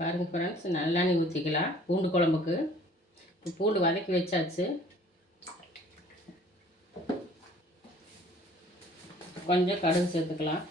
பாருங்கள் ஃப்ரெண்ட்ஸ், நல்லெண்ணெய் ஊற்றிக்கலாம் பூண்டு குழம்புக்கு. இப்போ பூண்டு வதக்கி வச்சாச்சு. கொஞ்சம் கடுகு சேர்த்துக்கலாம்.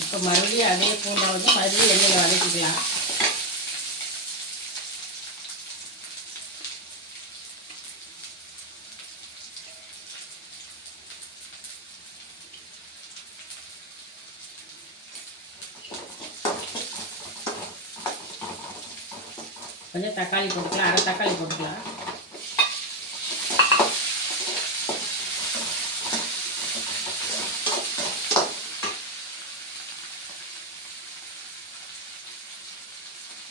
இப்போ மறுபடியும் அதே பூண்டை வந்து மறுபடியும் எண்ணெயில் வதக்கிக்கலாம். கொஞ்சம் தக்காளி போட்டுக்கலாம், அரை தக்காளி போட்டுக்கலாம்.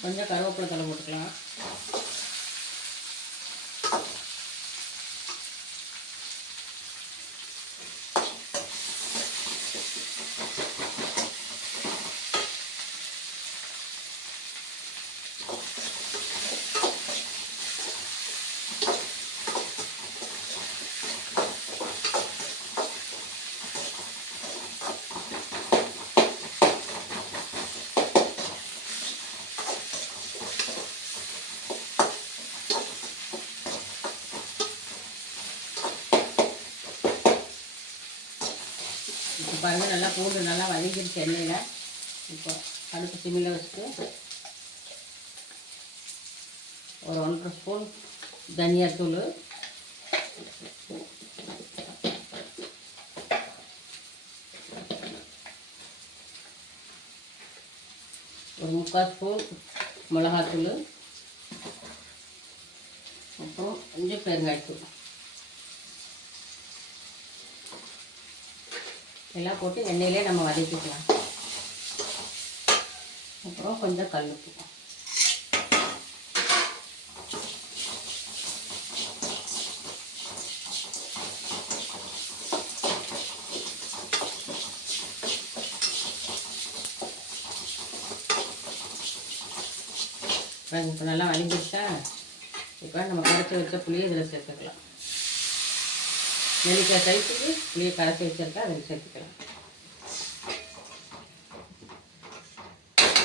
கொஞ்சம் கருவேப்பிலை தழை போட்டுக்கலாம். இப்போ பாருங்கள், நல்லா பூண்டு நல்லா வதங்கிடுச்சு எண்ணெயில். இப்போ அடுப்பு சிம்மில் வச்சுட்டு ஒரு 1.5 ஸ்பூன் தனியாத்தூள், ஒரு 3/4 ஸ்பூன் மிளகாத்தூள், அப்புறம் கொஞ்சம் பெருங்காயத்தூள் எல்லாம் போட்டு எண்ணெயிலே நம்ம வதக்கிக்கலாம். அப்புறம் கொஞ்சம் கல்லுப்பு. இப்போ நல்லா வதங்கிடுச்சா? இப்போ நம்ம கரைச்சி வச்ச புளியை இதில் சேர்த்துக்கலாம். நெல்லிக்காய் சைஸுக்கு புளியை கரைச்சி வச்சுருக்கா, அதில் சேர்த்துக்கலாம்.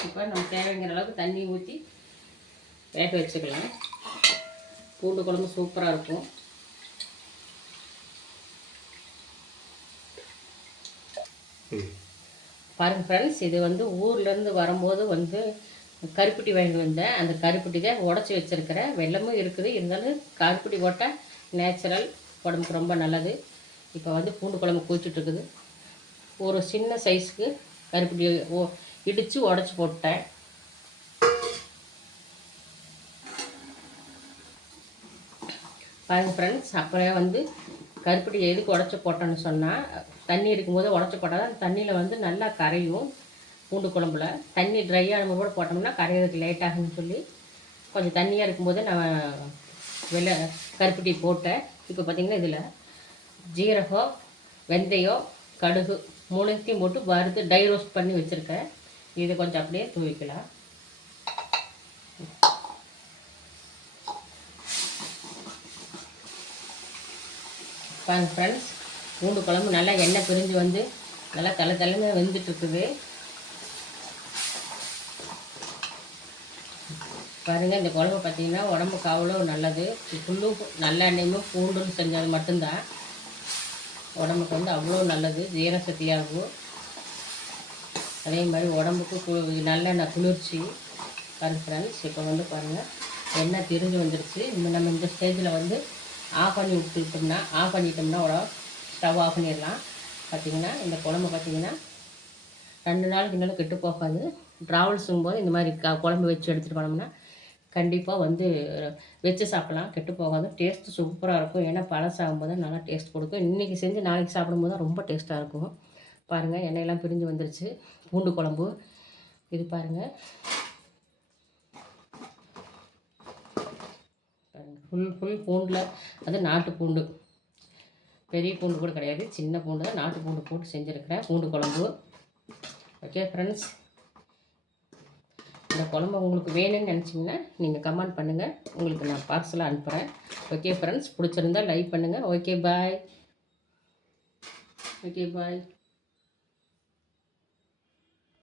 இப்போ நம்ம தேவைங்கிற அளவுக்கு தண்ணி ஊற்றி வேக வச்சுக்கலாம். பூண்டு குழம்பு சூப்பராக இருக்கும். பாருங்கள் ஃப்ரெண்ட்ஸ், இது வந்து ஊர்லேருந்து வரும்போது வந்து கருப்பட்டி வாங்கிட்டு வந்தேன். அந்த கருப்பட்டி தான் உடச்சி வச்சுருக்கிற. வெல்லமும் இருக்குது, இருந்தாலும் கருப்பட்டி போட்டால் நேச்சுரல், உடம்புக்கு ரொம்ப நல்லது. இப்போ வந்து பூண்டு குழம்பு கொதிச்சுட்ருக்குது. ஒரு சின்ன சைஸுக்கு கருப்பட்டி இடித்து உடச்சி போட்டேன். பாருங்கள் ஃப்ரெண்ட்ஸ், அப்புறம் வந்து கருப்பட்டி எதுக்கு உடச்சி போட்டோன்னு சொன்னால், தண்ணி இருக்கும்போது உடச்சி போட்டால் தான் தண்ணியில் வந்து நல்லா கரையும். பூண்டு குழம்புல தண்ணி ட்ரை ஆகும் கூட போட்டோம்னா கரையிறதுக்கு லேட் ஆகுன்னு சொல்லி கொஞ்சம் தண்ணியாக இருக்கும்போது நான் கருப்பட்டி போட்டேன். இப்போ பார்த்திங்கன்னா இதில் ஜீரகம், வெந்தயம், கடுகு 3த்தையும் போட்டு வறுத்து டை ரோஸ்ட் பண்ணி வச்சுருக்கேன். இதை கொஞ்சம் அப்படியே தூவிக்கலாம். பாருங்க ஃப்ரெண்ட்ஸ், பூண்டு குழம்பு நல்லா எண்ணெய் பிரிஞ்சு வந்து நல்லா தலைன்னு வெந்துட்டுருக்குது. பாருங்கள், இந்த குழம்பு பார்த்திங்கன்னா உடம்புக்கு அவ்வளோ நல்லது. ஃபுல்லும் நல்லெண்ணெயும் பூண்டுன்னு செஞ்சது மட்டும்தான் உடம்புக்கு வந்து அவ்வளோ நல்லது, ஜீரண சக்தியாகும். அதே மாதிரி உடம்புக்கு நல்லெண்ணெய் குளிர்ச்சி. பாருங்கள் ஃப்ரெண்ட்ஸ், இப்போ வந்து பாருங்கள் எண்ணெய் திரிஞ்சு வந்துடுச்சு. நம்ம இந்த ஸ்டேஜில் வந்து ஆஃப் பண்ணிட்டோம்னா ஸ்டவ் ஆஃப் பண்ணிடலாம். பார்த்திங்கன்னா இந்த குழம்பு பார்த்திங்கன்னா 2 நாளுக்கு இன்னும் கெட்டு போகாது. ட்ராவல்ஸுங்கும் போது இந்த மாதிரி குழம்பு வச்சு எடுத்துகிட்டு போனோம்னா கண்டிப்பாக வந்து வச்சு சாப்பிட்லாம், கெட்டு போகாது. டேஸ்ட்டு சூப்பராக இருக்கும். ஏன்னா பழசாகும்போது நல்லா டேஸ்ட் கொடுக்கும். இன்றைக்கி செஞ்சு நாளைக்கு சாப்பிடும்போது தான் ரொம்ப டேஸ்ட்டாக இருக்கும். பாருங்கள், எண்ணெயெல்லாம் பிரிஞ்சு வந்துருச்சு பூண்டு குழம்பு. இது பாருங்கள், ஃபுல் பூண்டில், அது நாட்டு பூண்டு, பெரிய பூண்டு கூட கிடையாது, சின்ன பூண்டு தான், நாட்டு பூண்டு போட்டு செஞ்சுருக்கிறேன் பூண்டு குழம்பு. ஓகே ஃப்ரெண்ட்ஸ், இந்த குழம்பு உங்களுக்கு வேணும்னு நினச்சிங்கன்னா நீங்கள் கமெண்ட் பண்ணுங்கள், உங்களுக்கு நான் பார்சலாக அனுப்புகிறேன். ஓகே ஃப்ரெண்ட்ஸ், பிடிச்சிருந்தால் லைக் பண்ணுங்கள். Okay bye.